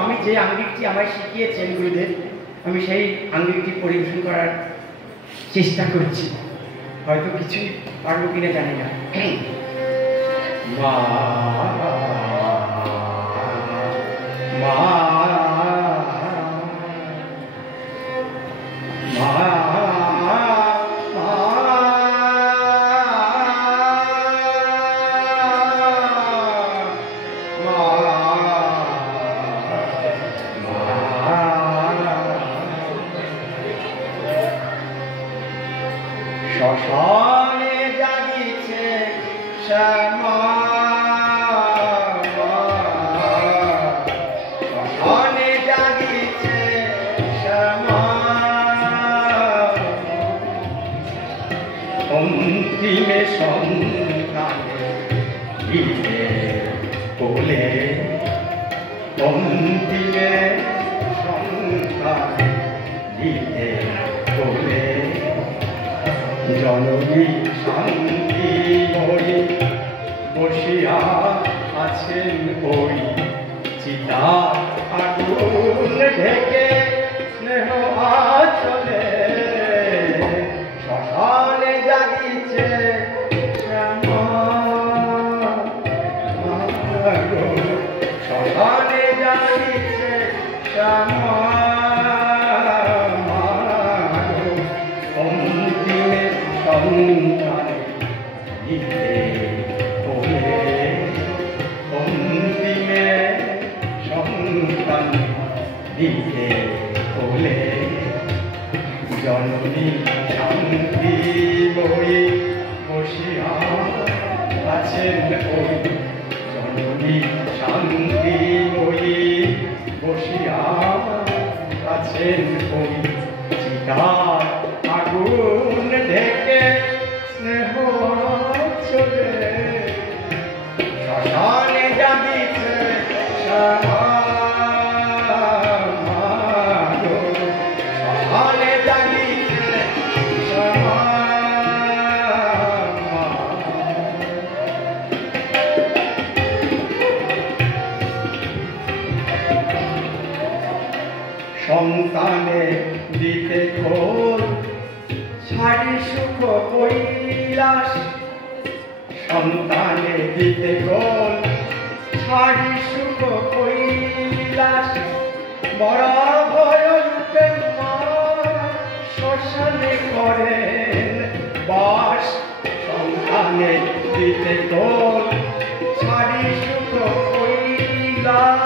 আমি যে আঙ্গিকটি আমায় শিখিয়েছেন গুরুদেব, আমি সেই আঙ্গিকটি পরিবেশন করার চেষ্টা করছি। হয়তো কিছুই পারবো কিনা জানি না। মা মা শ্মশানে জাগিছে শ্যামা, শ্মশানে জাগিছে শ্যামা, অন্তিমে সন্তানে দিতে কোলে, অন্তিমে সন্তানে দিতে কোলে, জননী শান্তিময়ী বসিয়া আছেন ওই চিতা আগুন ঢেকে স্নেহ আচলে, শ্মশানে জাগিছে শ্যামা, শ্মশানে জাগিছে শ্যামা, সন্তানে দিতে কোলে, অন্তিমে সন্তানে দিতে কোলে, জননী শান্তিময়ী বসিয়া আছেন ওই, জননী শান্তিময়ী বসিয়া আছেন ওই চিতার আগুন ঢেকে স্নেহ চলে, শ্মশানে জাগিছে শ্যামা, শ্মশানে জাগিছে শ্যামা। সন্তানে দিতে খোল ছাড়ি সুখ কৈলাস, সন্তানে দিতে খোল ছাড়ি সুখ কৈলাস, মরা ভয় রূপে মা শ্মশানে করেন বাস, সন্তানে দিতে খোল ছাড়ি সুখ কৈলাস,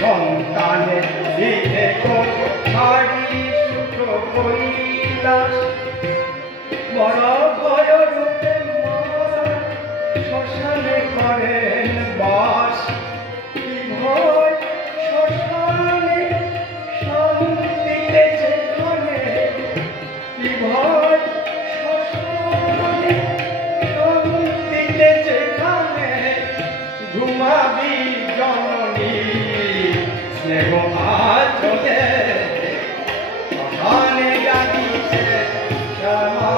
সন্তানে দিতে কোল ছাড়ি সুখ কৈলাস, বড় ভয় রূপে মা শ্মশানে করেন বাস, কি ভয় শ্মশানে শান্তিতে যেখানে, কি ভয় শ্মশানে শান্তিতে যেখানে, ঘুমাবি জননী স্নেহ আচলে, শ্মশানে জাগিছে শ্যামা,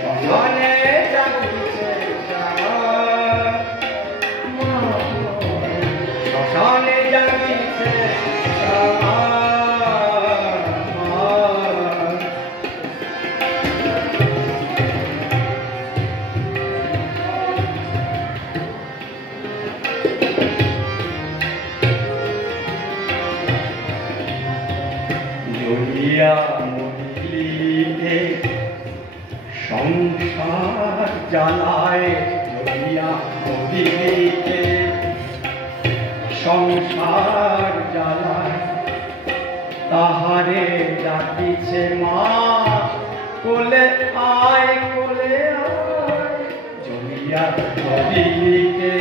শ্মশানে জাগিছে শ্যামা, শ্মশানে জাগিছে শ্যামা। জড়িয়া মরিলিতে সংসার জ্বালায়, জড়িয়া মরিলিতে সংসার জ্বালায়, তাহারে ডাকিছে মা কোলে আয় কোলে আয়, জড়িয়া মরিলিতে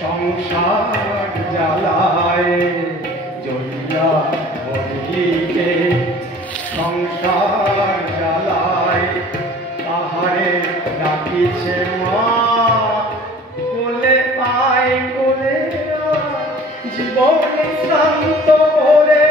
সংসার জ্বালায়, জড়িয়া মরিলিতে সংসার জ্বালায়, তাহারে ডাকিছে মা কোলে আয় কোলে আয়, জীবন শ্রান্ত করে